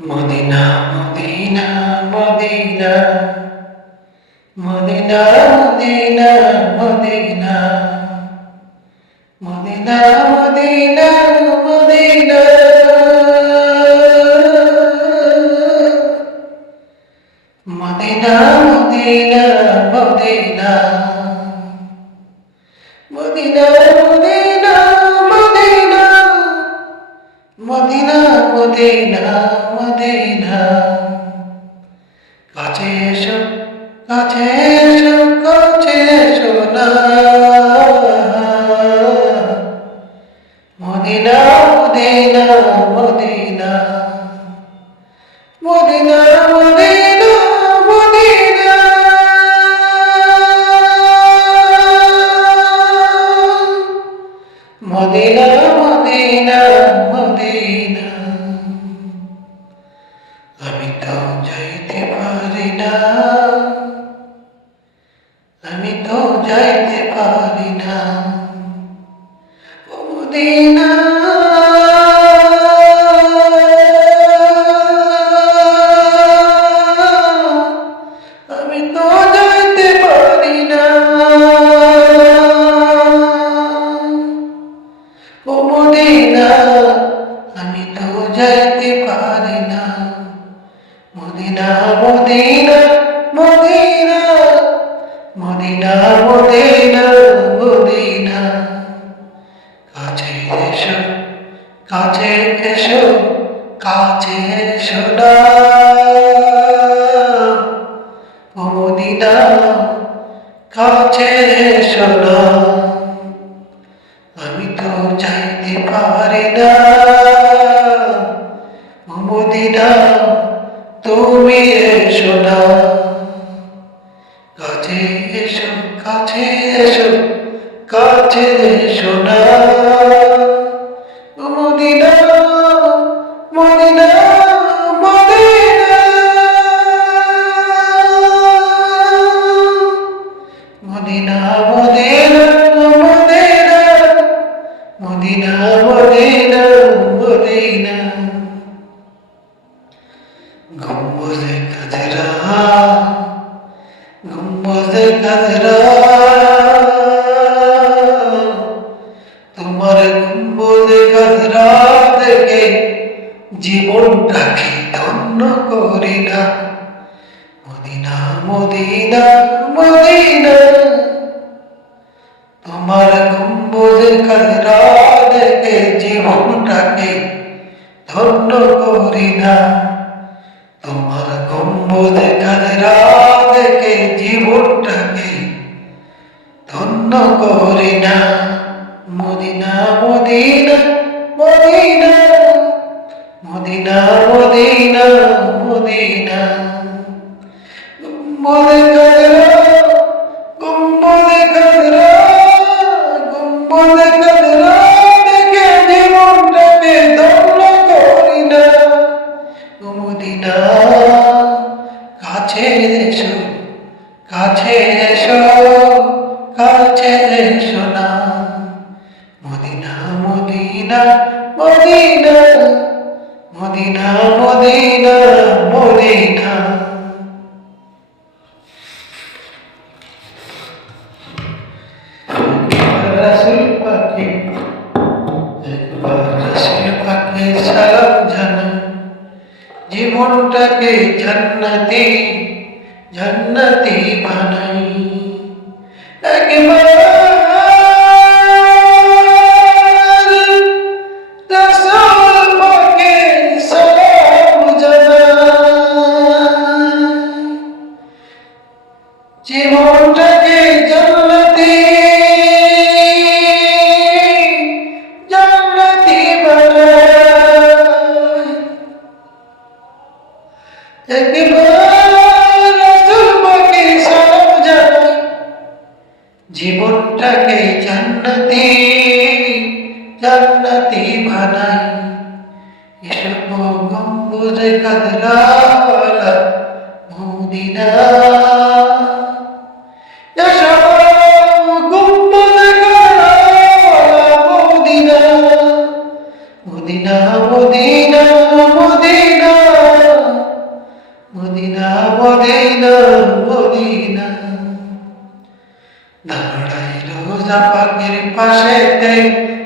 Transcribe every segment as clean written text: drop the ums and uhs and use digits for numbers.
Medina Medina Medina Medina Medina Medina Medina Medina Medina Medina Medina Medina Medina Medina Medina Medina Medina Medina কাছে এসো কাছে এসো কাছে এসো না Medina Medina Medina Medina Medina Medina Medina Medina Madina আমি তো যাইতে পারি না আমি তো যাইতে পারি না ও মদিনা আমি তো যাইতে পারি না ও মদিনা আমি তো যাইতে পারি না Medina Medina Medina Medina Medina Medina কাছে এসো কাছে এসো কাছে এসো না ও মদিনা কাছে এসো না আমি তো যাইতে পারি না ও মদিনা তুমি এসো না কাছে এসো কাছে এসো কাছে এসো না ও Medina Medina Medina Medina Medina Medina Medina Medina Medina গম্বুজে খাজরা গম্বুজে খাজরা তোমার গম্বুজে খাজরা দেখে জীবনটাকে ধন্য করি না মদিনা মদিনা মদিনা তোমার গম্বুজে খাজরা দেখে জীবনটাকে ধন্য করি না তোমার গম্বুজে খাজরা দেখে জীবনটাকে ধন্য করি না Medina Medina Medina Medina Medina Medina গম্বুজে খাজরা গম্বুজে খাজরা গম্বুজে খাজরা দেখে জীবনটাকে ধন্য করি না মদিনা কাছে এসো কাছে এসো কাছে এসো না Medina Medina Medina Medina Medina Madina রাসূল পাকে একবার রাসূল পাকে সালাম জানাই জীবনটাকে জান্নাতি জান্নাতি বানাই একবার রাসূল পাকে সালাম জানাই জীবনটাকে জান্নাতি জান্নাতি বানাই একবার রাসূল পাকে সালাম জানাই জীবনটাকে জান্নাতি জান্নাতি বানাই এসো গম্বুজে খাজরা মদিনা এসো গম্বুজে খাজরা Medina Medina Medina Medina Medina Medina Medina দাঁড়াইলো রোজা পাকের পাশেতে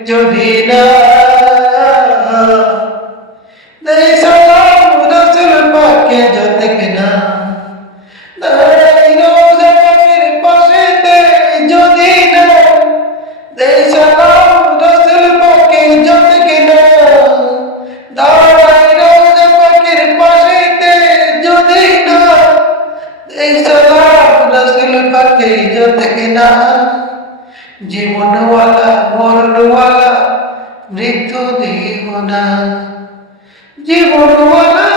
যদি না দেই সালাম রাসূল পাকে যতক না দাঁড়াইলো রোজা পাকের পাশেতে যদি না দেই সালাম রাসূল পাকে যতক না দাঁড়াইলো রোজা পাকের পাশেতে যদি না দেই সালাম রাসূল পাকে যতক না জীবনওয়ালা মরণওয়ালা মৃত্যু দেহ না জীবনওয়ালা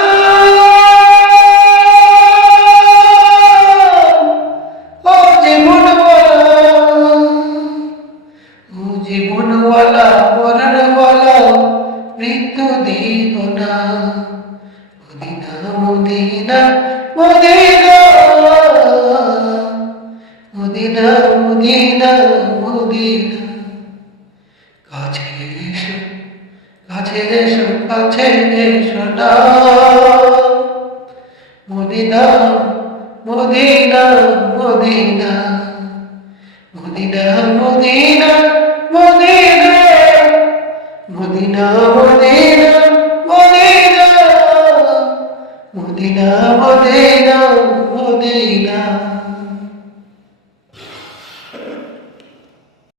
ও জীবনওয়ালা ও জীবনওয়ালা মরণওয়ালা মৃত্যু দেহ না Medina Medina Medina Medina Medina Medina কাছে এসো কাছে এসো কাছে এসো না Medina Medina Medina Medina Medina Medina Medina Medina Medina Medina Medina